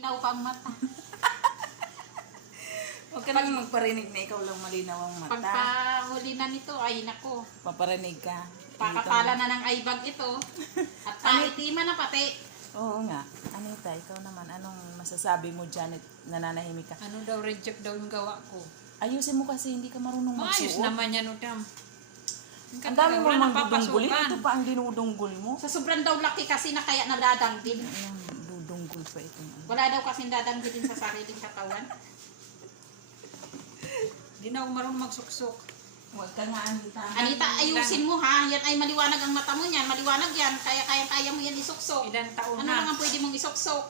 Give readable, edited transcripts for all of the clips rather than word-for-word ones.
Inaw pa ang mata. Huwag ka nang magparinig na ikaw lang malinaw ang mata. Pagpahuli na nito, ay nako. Paparinig ka. Pakapala na ng aibag ito. At paitiman na pati. Oo nga. Anita, ikaw naman, anong masasabi mo dyan at nananahimik ka? Ano daw, reject daw yung gawa ko. Ayusin mo kasi hindi ka marunong Maayos magsuot. naman yan, Udam. Ang dami mo mang dudunggul. Ito pa ang dinudunggol mo. Sa sobrang daw laki kasi na kaya nadadanggil. Ayan, dudunggol pa ito. Wala daw kasing dadanggilin sa sariling katawan. Di na ako marunong magsuksok. Huwag ka nga, Anita. Anita, ayusin mo ha. Yan ay maliwanag ang mata mo niyan. Maliwanag yan. Kaya mo yan isuksok. Ilang taon Ano na? lang ang pwede mong isuksok?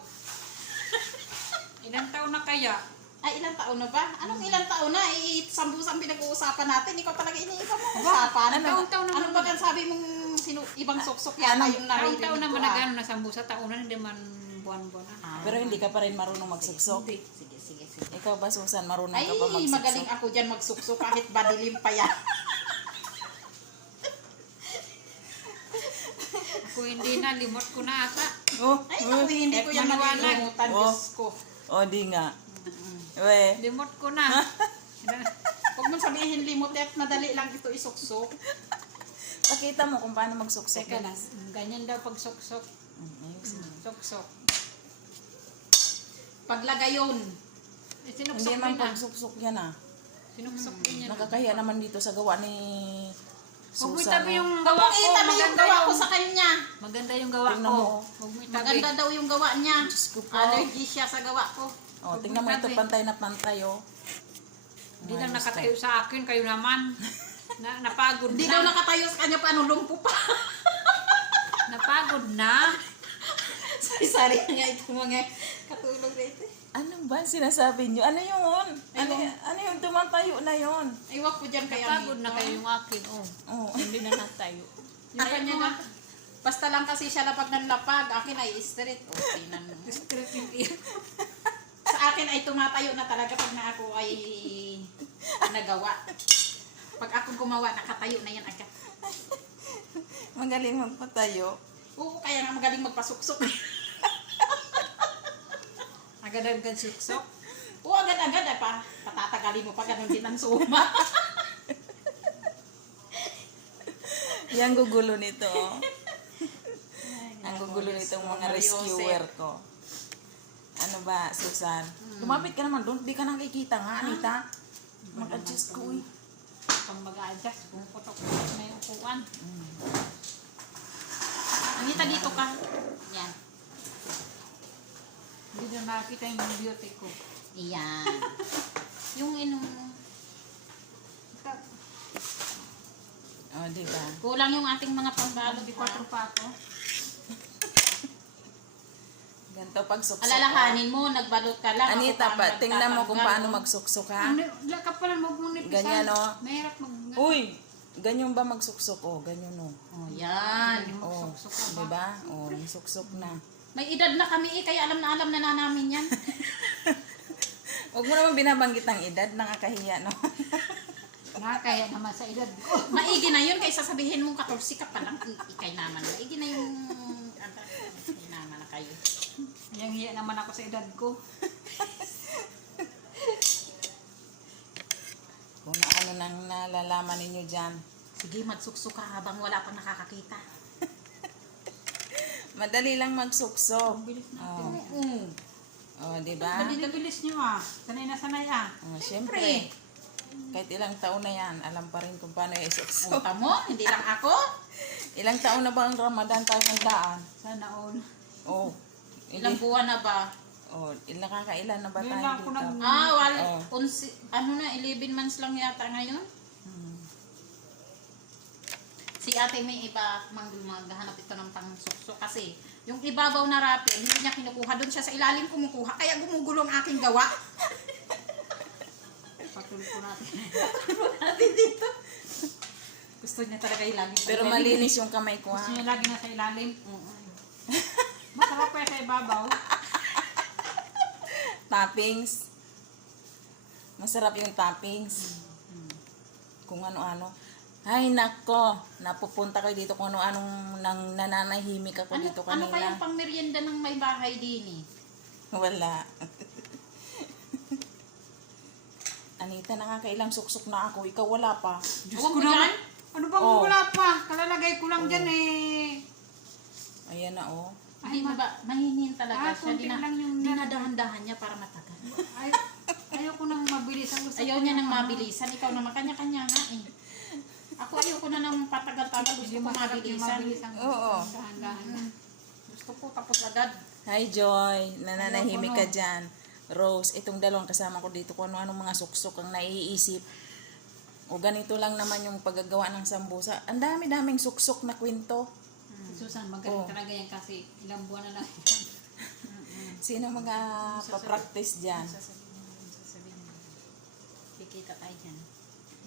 Ilang taon na kaya? Ay, ilang taon na ba? Anong ilang taon na? Sambu-sam pinag-uusapan natin. Ikaw talaga iniikaw mo usapan. Taon-taon naman. Ano ba kan sabi mong ibang suksok yan? Yung naririnig Taon-taon ko naman ha. na gano'n, nasambu sa taonan, hindi man buwan-buwan na. Pero hindi ka pa rin marunong magsuksok. Hindi. Sige. Ikaw ba, Susan, marunong Ay, ka pa magsuksok? magaling ako dyan magsuksok kahit badilim pa yan. Ako hindi na, limot ko na ata. Oh, Ay, ako hindi ko yan maliwanag. malilimutan. Oh. Diyos ko. oh, di nga. We. Limot ko na. Huwag mong sabihin limot at madali lang ito isuksok. Pakita mo kung paano magsuksok. Teka lang, ganyan daw pag suksok. Ayusin mo. Suksok. Paglagay yun. Eh, Hindi sinuksok man din na. pagsuksok yan ah. Sinuksok din yan. Nakakahiya naman dito sa gawa ni Huwag mo Susan. itabi oh. yung Huwag gawa mong ko. itabi yung Maganda gawa ko yung, sa kanya. maganda yung gawa Tingnan ko. mo. Huwag mo itabi. Maganda daw yung gawa niya. Diyos ko po. Allergy siya sa gawa ko. Oh, tingnan mo ito, pantay na pantay oh. Hindi lang nakatayo sa akin, kayo naman. Napagod Hindi na. daw nakatayo sa kanya paano lumpo pa. Napagod na. Sari-sari nga itong mga katulog na ito. Ano ba ang sinasabi niyo? Ano yun? Ano yung tumantayo na yun? Iwag ko dyan kaya. Napagod na kayo yung akin. Oh. Oh. Hindi na natayo. Yung kanya na. Basta lang kasi siya lapag ng lapag. Akin ay straight. Okay na. Straight yung ear. Sa akin ay tumatayo na talaga pag na ako ay nagawa. Pag ako gumawa, nakatayo na yan agad. Magaling magpatayo. Oo, kaya nga magaling magpasuksok. Agad-agad suksok. Oo, agad-agad ay pa. Patatagalin mo pa, ganun din ang suma. Yan gugulo nito oh. Ang gugulo nitong mga rescuer ko. Ano ba, Susan? Lumapit ka naman doon. Di ka nakikita nga, Anita. Mag-adjust ko eh. Pag mag-a-adjust, pumuputok na yung upuan. Anita, dito ka. Yan. Hindi na makita yung beauty ko. Iyan. Yung inong... Oh, di ba? Kulang yung ating mga pangbalot. Hindi 4 pa ako. Ganito pagsuksok. Alalahanin mo, nagbalot ka lang. Anita, Ako pa, ang tingnan mo kung paano nagtatanggal. magsuksok ha. Ano, laka pala magmunipisan. Ganyan, oh. Mahirap mag... Uy, ganyan ba magsuksok? Oh, ganyan oh. Oh, yan. Oh, Suksok di ba? Oh, suksok na. May edad na kami eh, kaya alam na namin yan. Huwag mo naman binabanggit ang edad, nakakahiya, no? Nakakaya naman sa edad ko. Maigi na yun, kaysa sabihin mong 14 ka pa lang, ikay naman. Maigi na yung... Ikay naman na kayo. Yang hiya naman ako sa edad ko. Kung ano nang nalalaman ninyo dyan. Sige, magsuksok ka habang wala pang nakakakita. Madali lang magsuksok. Bilis na. Oh, Oo. oh di ba? Bilis nyo ah. Sanay na sanay ah. Oh, Siyempre, kahit ilang taon na yan, alam pa rin kung paano isuksok. Uta mo, hindi lang ako. Ilang taon na ba ang Ramadan tayo ng daan? Sana all. Oh, Ilang hindi. buwan na ba? Oh, nakakailan na ba Ngayon tayo lang ako dito? nag- Ano na, 11 months lang yata ngayon. Hmm. Si ate may iba maghahanap ito ng pangsuksok kasi yung ibabaw na rapi, hindi niya kinukuha. Doon siya sa ilalim kumukuha, kaya gumugulo ang aking gawa. Patuloy ko natin. Natin dito. Gusto niya talaga ilalim. Pero malinis yung kamay ko ha. Gusto nyo lagi nasa ilalim. Masarap pa sa ibabaw. Toppings. Masarap yung toppings. Kung ano-ano. Ay, nako. Napupunta kayo dito kung ano-anong nananahimik ako dito Ano kanina. kayang pang merienda ng may bahay din eh? Wala. Anita, nakakailang suksok na ako. Ikaw wala pa. Diyos Huwag ko mo naman. yan. Ano bang Oh. wala pa? Kalalagay ko lang dyan Ayan na, oh. Hindi mo ba, mahinin talaga siya. konti lang yung Dinadahan-dahan niya para matagal. Ay, ayoko nang mabilis. Ang gusto Ayaw ko niya yung nang ano, mabilisan. Ikaw naman, kanya-kanya nga eh. Ako ayoko na nang patagal-tagal. Gusto Hindi ko masarap yung mabilisan. mabilis ang Oo. dahan-dahan. Gusto ko tapos agad. Hi, Joy. Nananahimik ka Ayoko, no. dyan. Rose, itong dalawang kasama ko dito kung ano-ano mga suksok ang naiisip. O ganito lang naman yung paggagawa ng sambusa. Ang dami-daming suksok na kwento. Si Susan, magaling Oh. talaga yan kasi ilang buwan na lang yan. Sino mga pa-practice dyan? Sasabihin mo. Kikita tayo dyan.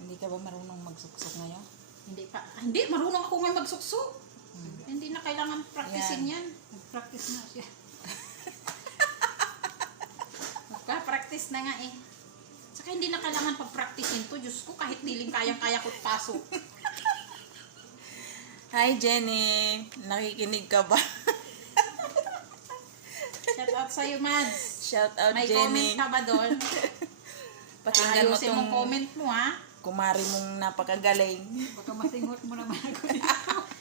Hindi ka ba marunong magsuksok ngayon? Hindi pa. Hindi, marunong ako ngayon magsuksok. Hindi na kailangan practicein yan. Nag-practice na siya. Practice na nga eh. Saka hindi na kailangan pag-practicein to. Diyos ko, kahit dilim kayang-kaya ko pasok. Hi, Jenny. Nakikinig ka ba? Shout out sa'yo, Mads. Shout out, May Jenny. comment ka ba doon? Pakinggan mo Ayusin tong mo comment mo, ha? kumari mong napakagaling. Baka masingot mo naman ako.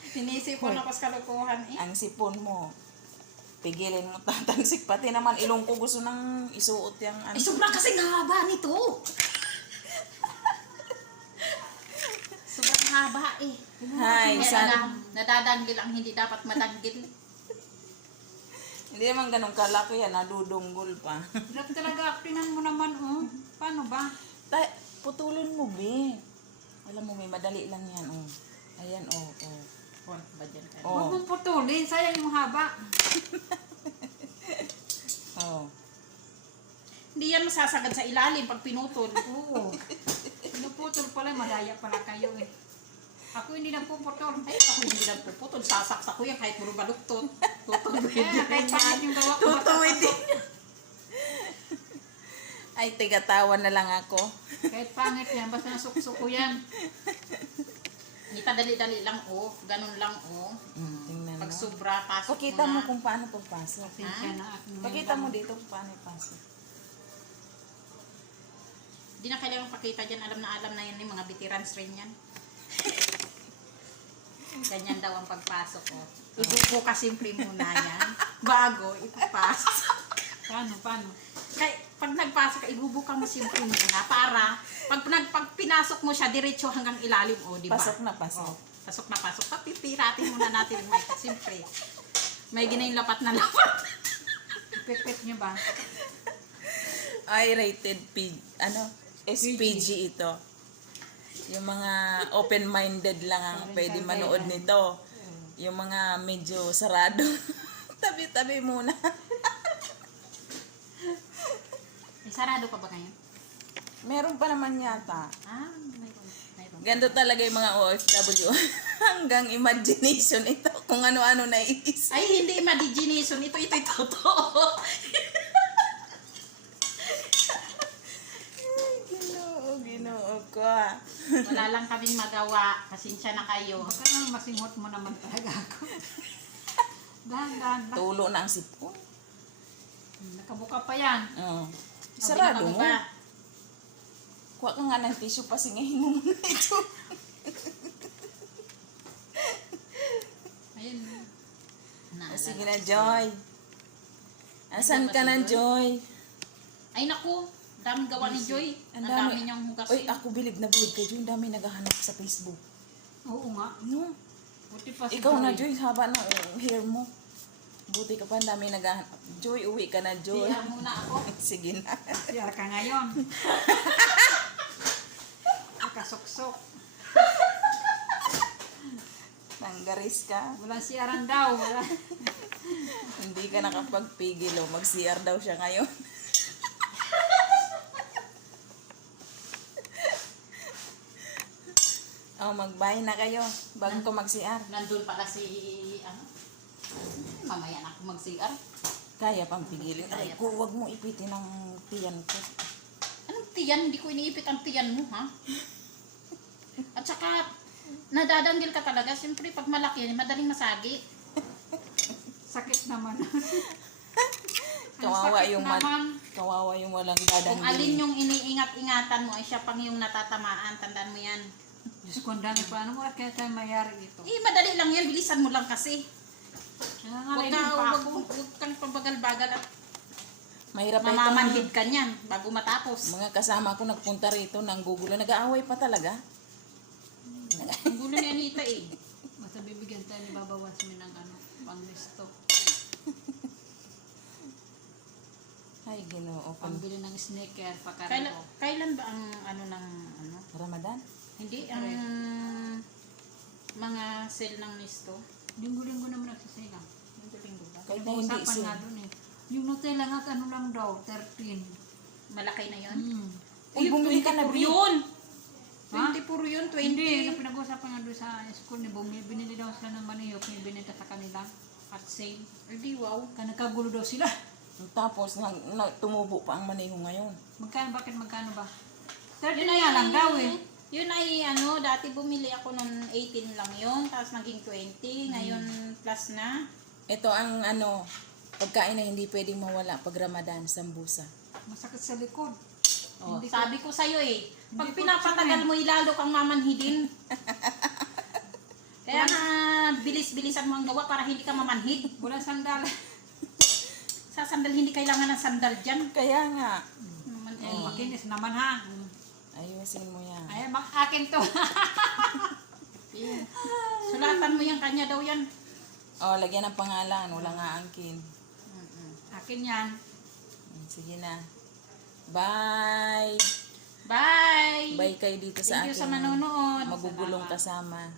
Sinisipon ako sa kalukuhan eh. Ang sipon mo. Pigilin mo tatansik. Pati naman ilong ko gusto nang isuot yung ano. Ay, sobrang kasing haba nito. Sobrang haba eh. Hi, Kaya nadadanggil ang hindi dapat madanggil. Hindi naman ganun kalaki yan. Nadudunggol pa. Hirap talaga, aktinan mo naman, oh. Paano ba? Putulon mo, be. Alam mo, may madali lang yan, oh. Ayan, oh, oh. Huwag ba dyan ka? Oh. Huwag mong putulin, sayang yung haba. Oh. Hindi yan masasagad sa ilalim pag pinutol. Oo. Pinuputol pala, madaya pala kayo eh. Ako hindi nagpuputol. Ay, ako hindi nagpuputol. Sasaksak ko yan kahit puro baluktot. Tutol Kaya kahit pangit yung gawa ko. Tutuwid din. Ay, tigatawa na lang ako. Kahit pangit yan, basta nasuksok ko yan. Hindi dali-dali lang, oh. Ganun lang, oh. Tingnan Pag mo. sobra, pasok Pakita mo mo na. kung paano pagpasok. Pasensya na ako. Pakita mo dito kung paano ipasok. Hindi na kailangan pakita dyan. Alam na yan yung mga veterans rin yan. Ganyan daw ang pagpasok, oh. Ibubuka simple muna yan. Bago, ipapasok. Paano? Kaya pag nagpasok ka, ibubuka mo simple muna para pag pinasok mo siya, diretso hanggang ilalim, oh, di ba? Pasok na pasok. Oh, pasok na pasok. Papipiratin muna natin yung mic. Siyempre, may ginayang lapat na lapat. Pipit niyo ba? I rated SPG ito. Yung mga open-minded lang ang pwede manood nito. Yung mga medyo sarado. Tabi-tabi muna. May sarado pa ba ngayon? Meron pa naman yata. Ah, mayroon. Ganito talaga yung mga OFW. Hanggang imagination ito. Kung ano-ano naiisip. Ay, hindi imagination. Ito totoo. Ginoo ko ah. Wala lang kaming magawa. Pasensya na kayo. Baka naman masingot mo naman talaga ako. Dahan-dahan lang. Tulo na ang sipon. Nakabuka pa yan. Oh. Ang Sarado mo. pinakabuka. Kuha ka nga ng tissue, pasingahin mo muna ito. Ayun. Sige na, Joy. Asan ka na, Joy? Ay, naku. Daming gawa ni Joy. Ang dami niyang Uy, hugasin. ako bilib na bilib kay Joy. Ang dami naghahanap sa Facebook. Oo nga. No. Buti pa si Ikaw na, Joy. Joy. Haba na hair mo. Buti ka pa. Ang dami naghahanap. Joy, uwi ka na, Joy. Siya muna ako. Sige na. Siyar ka ngayon. Nakasuksok. Nanggaris ka. Walang siyaran daw. Wala. Hindi ka nakapagpigil. Oh. Mag-CR daw siya ngayon. Oh, mag-bye na kayo bago ko mag-CR. Nandun pala si, ano? Mamaya na ako mag-CR. Kaya pang pigilin. Ay, huwag mo ipitin ang tiyan ko. Anong tiyan? Hindi ko iniipit ang tiyan mo, ha? At saka, nadadanggil ka talaga. Siyempre, pag malaki, madaling masagi. Sakit naman. Kawawa sakit yung naman. kawawa yung walang dadang. Kung alin yung iniingat-ingatan mo, ay siya pang yung natatamaan. Tandaan mo yan. Diyos ko, ang dami pa. Ano kaya tayo mayari ito? Eh, madali lang yan. Bilisan mo lang kasi. Huwag Nangangalay pa ako. kang pabagal-bagal at Mahirap pa ito. mamamanhid ka niyan bago matapos. Mga kasama ko nagpunta rito ng Google. Nag-aaway pa talaga. Ang gulo ni Anita eh. Basta bibigyan tayo, babawas mo ng ano, pang listo. Ay, Ginoo. Pambili ng sneaker, Kailan, pakarito. kailan ba ang ano ng ano? Ramadan? Hindi, ang mga sale ng listo. Linggo-linggo naman nagsasayang. Linggo ba? Kahit na hindi Usapan isin. nga doon eh. Yung Nutella nga, ano lang daw, 13. Malaki na yun? Uy, bumili ka na, puro Bri. yun. Ha? 20 puro yun, 20. Hindi, na pinag-usapan nga doon sa school ni binili daw sila ng maniyok, may binenta sa kanila at sale. Hindi, wow. Nagkagulo daw sila. Tapos, tumubo pa ang maniho ngayon. Magkano, bakit magkano ba? 13 na yan lang daw eh. Yun ay ano, dati bumili ako ng 18 lang yun, tapos naging 20, ngayon plus na. Ito ang ano, pagkain na hindi pwedeng mawala pag Ramadan, sambusa. Masakit sa likod. Oh, Hindi sabi ko sa'yo eh, pag Hindi ko pinapatagal mo, lalo kang mamanhidin. Kaya na bilis-bilisan mo ang gawa para hindi ka mamanhid. Wala sandal. Sa sandal, hindi kailangan ng sandal dyan. Kaya nga, Makinis naman ha. ayusin mo yan. Ay, akin to. Sulatan mo yan, kanya daw yan. Oh, lagyan ng pangalan, walang aangkin. Akin yan. Sige na. Bye! Bye! Bye kayo dito sa Thank you aking sa manonood. magugulong kasama.